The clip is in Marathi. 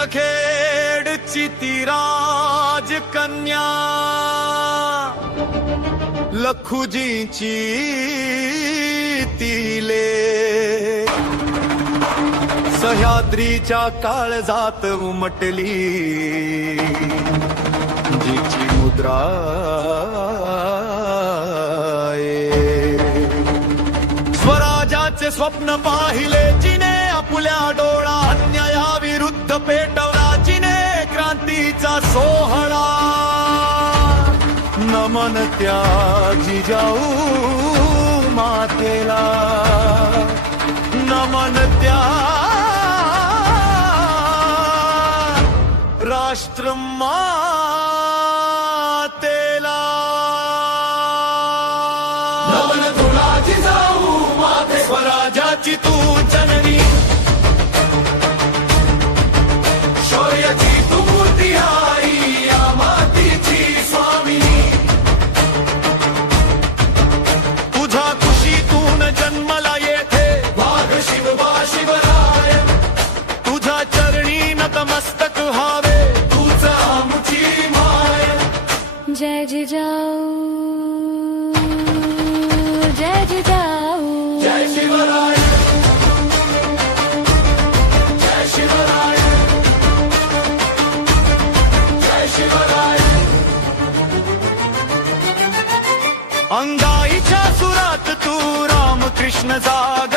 सिंदखेडची ती राजकन्या लखुजीची तिले सह्याद्रीच्या काळजात उमटली जिची मुद्रा स्वराज्याचे स्वप्न पाहिले जिने आपल्या डोळा अन्यायाविरुद्ध पेटवला जिने क्रांतीचा सोहळा नमन त्या जिजाऊ मातेला नमन त्या राष्ट्र मातेला नमन तुला जिजाऊ माते स्वराज्याची तू जननी शौर्याची तू मूर्ती आई या मातीची स्वामिनी तुझ्या कुशीतून जन्मला येथे वाघ शिवबा शिवराय तुझ्या चरणी नतमस्तक व्हावे तुझा आमची माय जय जिजाऊ जय जिजाऊ जय शिवराय जय शिवराय जय शिवराय अंगाईच्या सुरात तू रामकृष्ण जाग